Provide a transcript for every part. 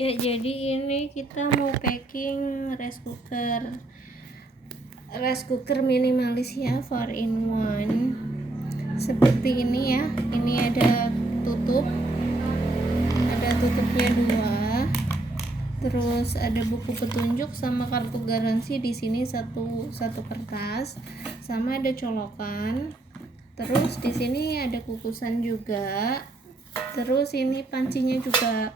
Ya, jadi ini kita mau packing rice cooker minimalis ya, 4 in 1 seperti ini ya. Ini ada tutupnya 2, terus ada buku petunjuk sama kartu garansi di sini satu kertas, sama ada colokan. Terus di sini ada kukusan juga. Terus ini pancinya juga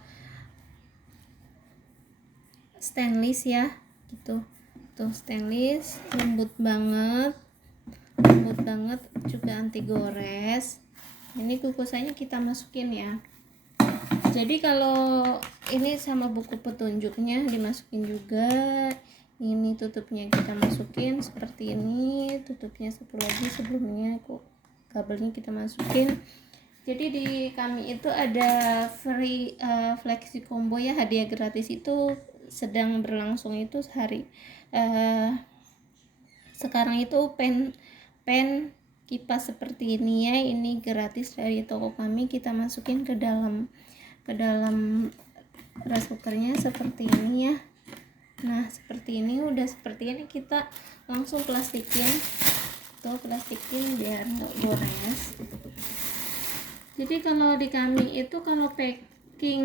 stainless ya, gitu. Tuh stainless, lembut banget, juga anti gores. Ini kukusannya kita masukin ya. Jadi kalau ini sama buku petunjuknya dimasukin juga. Ini tutupnya kita masukin seperti ini, tutupnya satu lagi sebelumnya kabelnya kita masukin. Jadi di kami itu ada free flexi combo ya, hadiah gratis itu sedang berlangsung itu sekarang itu pen kipas seperti ini ya. Ini gratis dari toko kami, kita masukin ke dalam rice cookernya seperti ini ya. Nah seperti ini, udah seperti ini kita langsung plastikin biar nggak gores. Jadi kalau di kami itu kalau packing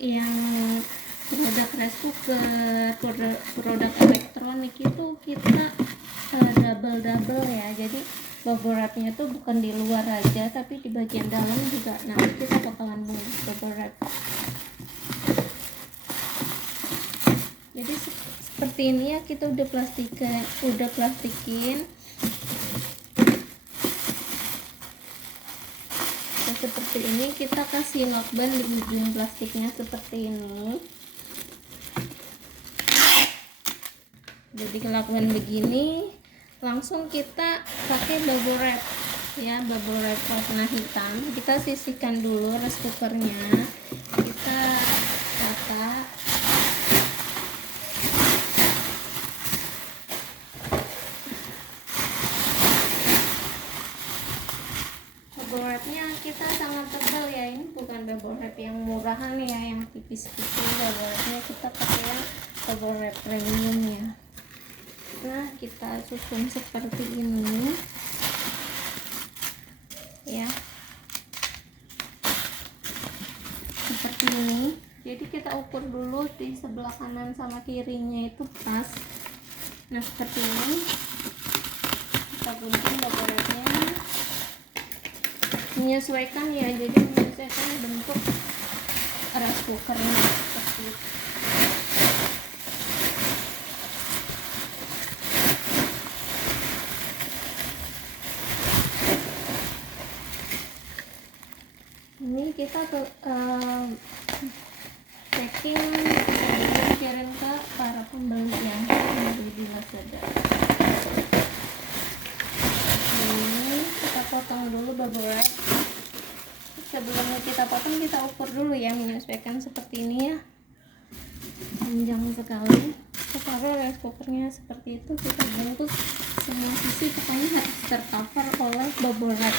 yang produk rice cooker, produk elektronik itu kita double ya. Jadi bubble wrapnya itu bukan di luar aja, tapi di bagian dalam juga. Nanti kita bakalan bubble wrap. Jadi seperti ini ya, kita udah plastikin. Seperti ini, kita kasih lakban di ujung plastiknya seperti ini. Jadi lakban begini, langsung kita pakai bubble wrap ya, bubble wrap warna hitam. Kita sisihkan dulu rice cookernya, kita tata. Bubble wrapnya kita sangat tebal ya, ini bukan bubble wrap yang murahan ya, yang tipis-tipis. Bubble wrapnya kita pakai yang bubble wrap premium ya. Nah kita susun seperti ini ya, seperti ini. Jadi kita ukur dulu di sebelah kanan sama kirinya itu pas. Nah seperti ini, kita gunting bubble wrapnya, menyesuaikan ya, jadi menyesuaikan bentuk rice cookernya seperti itu. Ini kita packing kirim ke para pembeli yang beli di Lazada. Ini kita potong dulu bubble wrap. Sebelum kita potong, kita ukur dulu ya, menyesuaikan seperti ini ya. Panjang sekali. Sekarang rice cookernya seperti itu, kita bungkus semua sisi, pokoknya harus tercover oleh bubble wrap.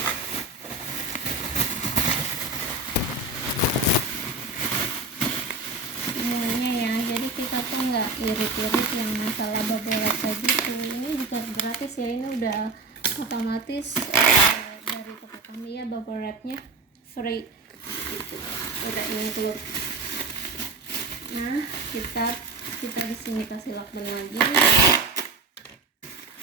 Semuanya ya, jadi kita tuh nggak irit-irit yang masalah bubble wrap kayak gitu. Ini juga gratis ya, ini udah otomatis dari toko kami ya, bubble wrapnya free gitu, udah include. Nah kita di sini kasih lakban lagi.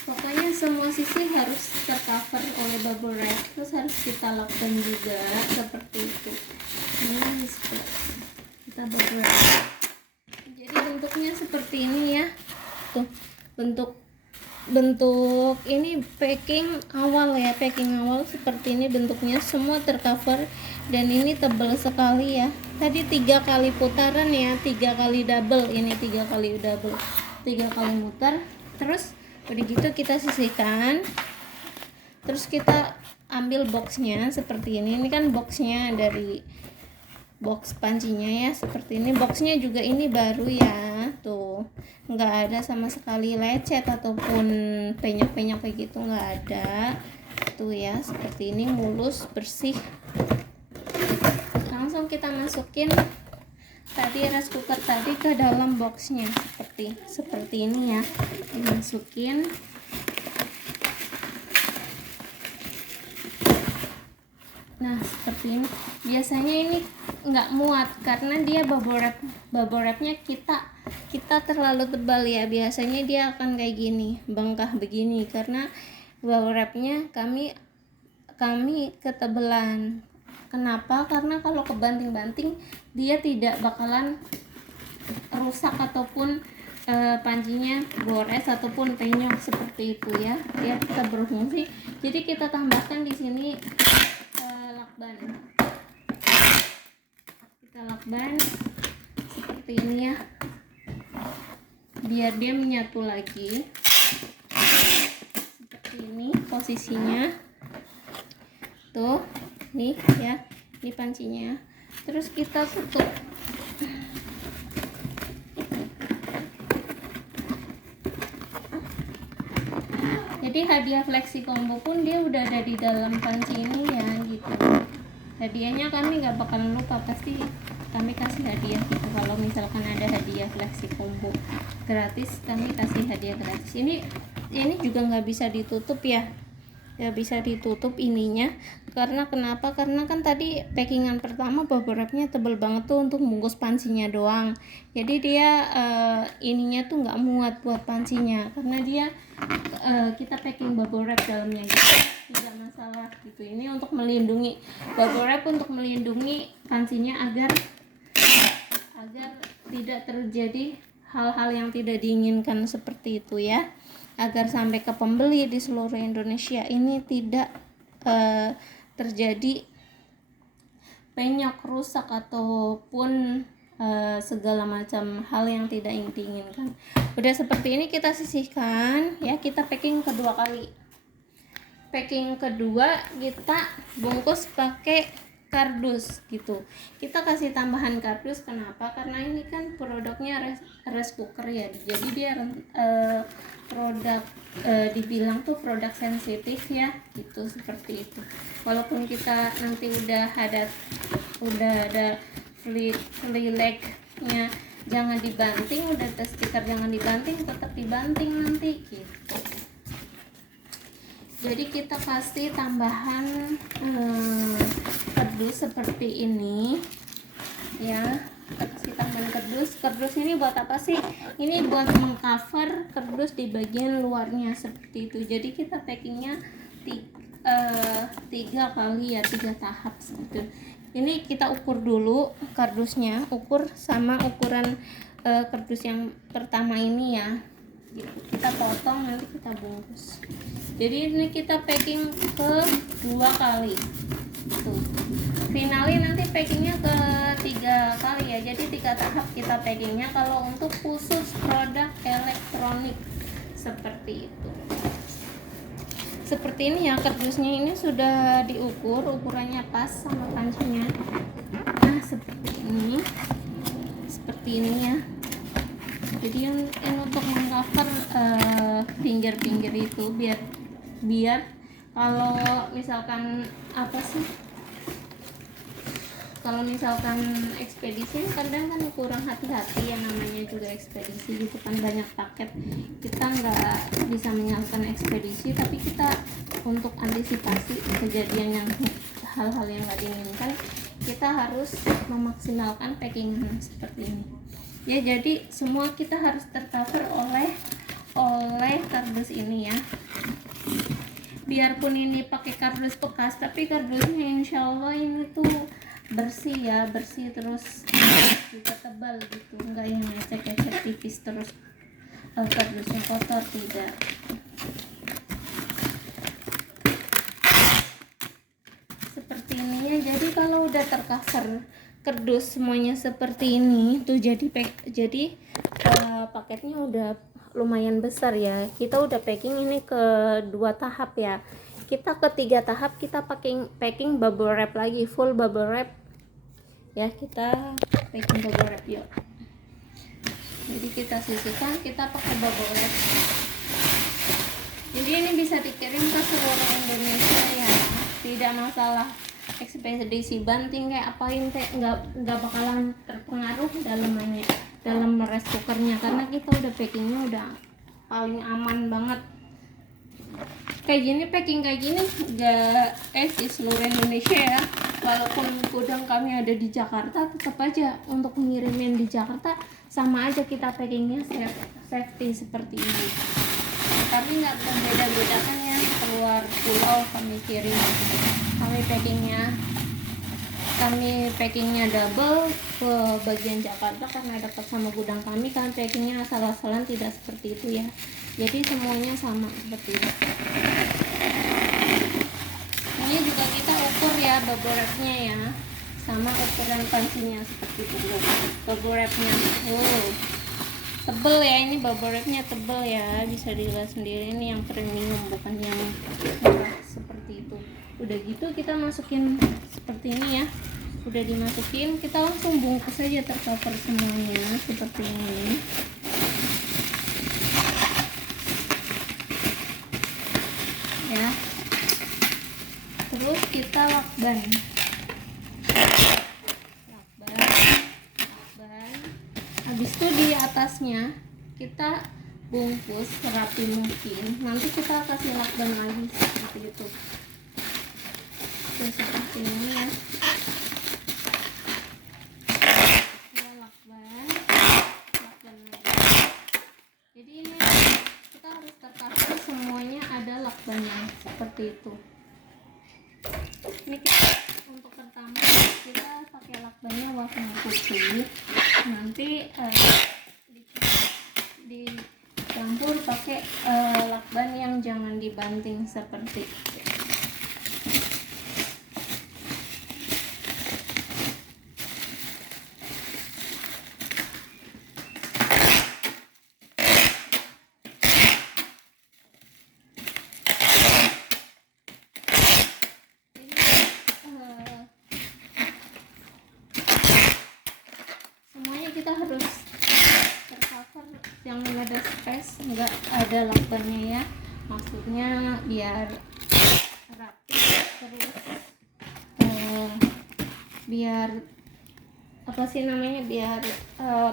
Pokoknya semua sisi harus tercover oleh bubble wrap, terus harus kita lakban juga seperti itu. Ini kita bubble wrap. Jadi bentuknya seperti ini ya, tuh bentuk ini packing awal ya, packing awal seperti ini bentuknya, semua tercover. Dan ini tebal sekali ya, tadi 3 kali putaran ya, 3 kali double, ini 3 kali double, 3 kali muter. Terus udah gitu kita sisihkan, terus kita ambil boxnya seperti ini kan boxnya dari box pancinya ya, seperti ini. Boxnya juga ini baru ya, tuh nggak ada sama sekali lecet ataupun penyok-penyok kayak gitu, nggak ada tuh ya, seperti ini mulus bersih. Langsung kita masukin tadi rice cooker tadi ke dalam boxnya seperti ini ya, dimasukin. Nah seperti ini. Biasanya ini nggak muat karena dia bubble wrapnya kita terlalu tebal ya. Biasanya dia akan kayak gini, bengkak begini karena bubble wrapnya kami ketebelan. Kenapa? Karena kalau kebanting-banting dia tidak bakalan rusak ataupun pancinya gores ataupun penyok seperti itu ya. Dia tetap berfungsi. Jadi kita tambahkan di sini lakban. Kita lakban seperti ini ya. Biar dia menyatu lagi. Seperti ini posisinya. Tuh. Nih ya, ini pancinya. Terus kita tutup. Jadi hadiah flexi combo pun dia udah ada di dalam panci ini ya gitu. Hadiahnya kami nggak bakalan lupa, pasti kami kasih hadiah gitu. Kalau misalkan ada hadiah flexi combo gratis, kami kasih hadiah gratis. Ini juga nggak bisa ditutup ya. Ya bisa ditutup ininya karena kenapa? Karena kan tadi packingan pertama bubble wrapnya tebel banget tuh untuk bungkus pancinya doang. Jadi dia ininya tuh nggak muat buat pancinya karena dia kita packing bubble wrap dalamnya gitu. Tidak masalah gitu. Ini untuk melindungi bubble wrap, untuk melindungi pancinya agar tidak terjadi hal-hal yang tidak diinginkan seperti itu ya. Agar sampai ke pembeli di seluruh Indonesia ini tidak terjadi penyok, rusak ataupun segala macam hal yang tidak diinginkan. Udah seperti ini kita sisihkan ya, kita packing kedua kali. Packing kedua kita bungkus pakai kardus gitu. Kita kasih tambahan kardus, kenapa? Karena ini kan produknya rice cooker ya. Jadi dia produk dibilang tuh produk sensitif ya gitu, seperti itu. Walaupun kita nanti udah ada free leg-nya jangan dibanting, udah ada stiker jangan dibanting, tetap dibanting nanti gitu. Jadi kita kasih tambahan kardus seperti ini ya. Kasih tambahan kardus ini buat apa sih? Ini buat mengcover kardus di bagian luarnya seperti itu. Jadi kita packingnya 3 kali ya, 3 tahap seperti itu. Ini kita ukur dulu kardusnya, ukur sama ukuran kardus yang pertama ini ya. Kita potong, nanti kita bungkus. Jadi ini kita packing ke 2 kali tuh. Finali nanti packingnya ke 3 kali ya. Jadi 3 tahap kita packingnya kalau untuk khusus produk elektronik seperti itu. Seperti ini ya, kardusnya ini sudah diukur, ukurannya pas sama pancinya. Nah seperti ini ya. Jadi yang untuk mengcover pinggir-pinggir itu biar kalau misalkan kalau misalkan ekspedisi kadang kan kurang hati-hati, yang namanya juga ekspedisi gitu kan, banyak paket, kita nggak bisa menyalahkan ekspedisi, tapi kita untuk antisipasi kejadian yang hal-hal yang nggak diinginkan, kita harus memaksimalkan packing seperti ini ya. Jadi semua kita harus tercover oleh kardus ini ya. Biarpun ini pakai kardus bekas, tapi kardusnya insya Allah ini tuh bersih ya, bersih terus juga tebal gitu, enggak yang ecek-ecek tipis terus kardusnya kotor, tidak. Seperti ini ya. Jadi kalau udah tercover kardus semuanya seperti ini tuh, jadi paketnya udah lumayan besar ya. Kita udah packing ini ke 2 tahap ya. Kita ke 3 tahap kita packing bubble wrap lagi, full bubble wrap ya. Kita packing bubble wrap yuk. Jadi kita sisihkan, kita pakai bubble wrap. Jadi ini bisa dikirim ke seluruh Indonesia ya, tidak masalah ekspedisi banting kayak apain teh, nggak bakalan terpengaruh dalam rice cookernya, karena kita udah packingnya udah paling aman banget. Packing kayak gini gak di seluruh Indonesia ya. Walaupun gudang kami ada di Jakarta, tetap aja untuk ngirimin di Jakarta sama aja kita packingnya safety seperti ini. Kami nggak membeda-bedakan ya, keluar pulau kami kirim. Kami packingnya double ke bagian Jakarta karena dekat sama gudang kami. Kan packingnya asal-asalan tidak seperti itu ya, jadi semuanya sama seperti itu. Ini juga kita ukur ya bubble wrapnya ya, sama ukuran pancinya seperti itu. Bubble wrapnya tebel ya, ini bubble wrapnya tebel ya, bisa dilihat sendiri. Ini yang premium, bukan yang murah seperti itu. Udah gitu kita masukin seperti ini ya, udah dimasukin, kita langsung bungkus aja, tercover semuanya seperti ini ya. Terus kita lakban. Habis itu di atasnya kita bungkus serapi mungkin, nanti kita kasih lakban lagi seperti itu. Seperti ini ya. Lakban lagi. Jadi ini kita harus tercover semuanya ada lakbannya seperti itu. Ini kita untuk pertama kita pakai lakbannya warna putih, nanti dicampur pakai lakban yang jangan dibanting seperti itu. Semuanya kita harus tercover, yang ada space, nggak ada lakbannya ya, maksudnya biar rapi. Terus biar apa sih namanya, biar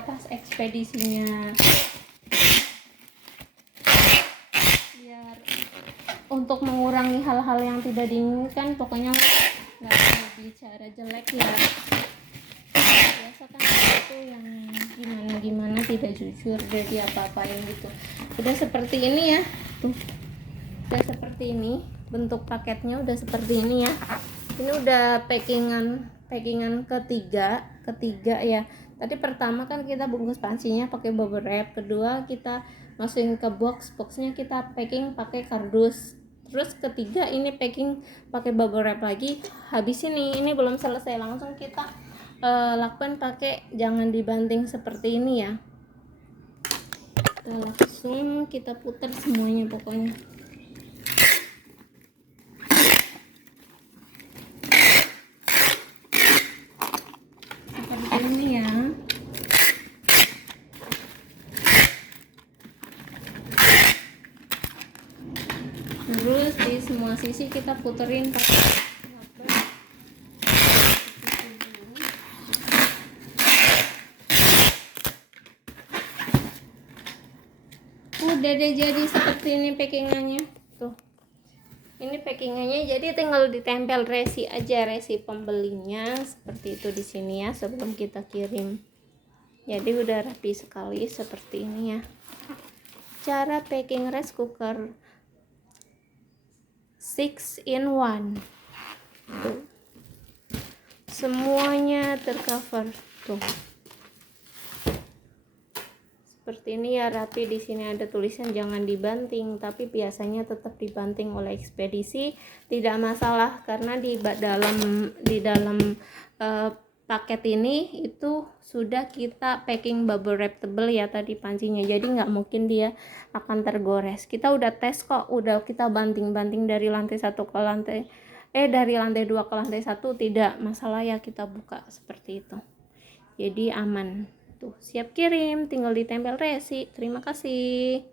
pas ekspedisinya, biar untuk mengurangi hal-hal yang tidak diinginkan. Pokoknya nggak mau bicara jelek ya, biasa kan itu yang gimana tidak jujur, udah diapa-apain gitu. Udah seperti ini ya, tuh udah seperti ini, bentuk paketnya udah seperti ini ya. Ini udah packingan ketiga ya. Tadi pertama kan kita bungkus pancinya pakai bubble wrap, kedua kita masukin ke boxnya kita packing pakai kardus, terus ketiga ini packing pakai bubble wrap lagi. Habis ini belum selesai, langsung kita lakban pakai jangan dibanting seperti ini ya. Langsung kita putar semuanya pokoknya seperti ini ya. Terus di semua sisi kita puterin pakai lakban. Udah deh jadi seperti ini packingannya. Tuh, ini packingannya, jadi tinggal ditempel resi aja, resi pembelinya seperti itu di sini ya sebelum kita kirim. Jadi udah rapi sekali seperti ini ya. Cara packing rice cooker 6-in-1. Tuh, semuanya tercover tuh seperti ini ya, rapi. Di sini ada tulisan jangan dibanting, tapi biasanya tetap dibanting oleh ekspedisi, tidak masalah karena di dalam paket ini itu sudah kita packing bubble wrap tebel ya tadi pancinya, jadi nggak mungkin dia akan tergores. Kita udah tes kok, udah kita banting-banting dari lantai 1 ke lantai dari lantai 2 ke lantai 1, tidak masalah ya, kita buka seperti itu, jadi aman. Tuh, siap kirim, tinggal ditempel resi. Terima kasih.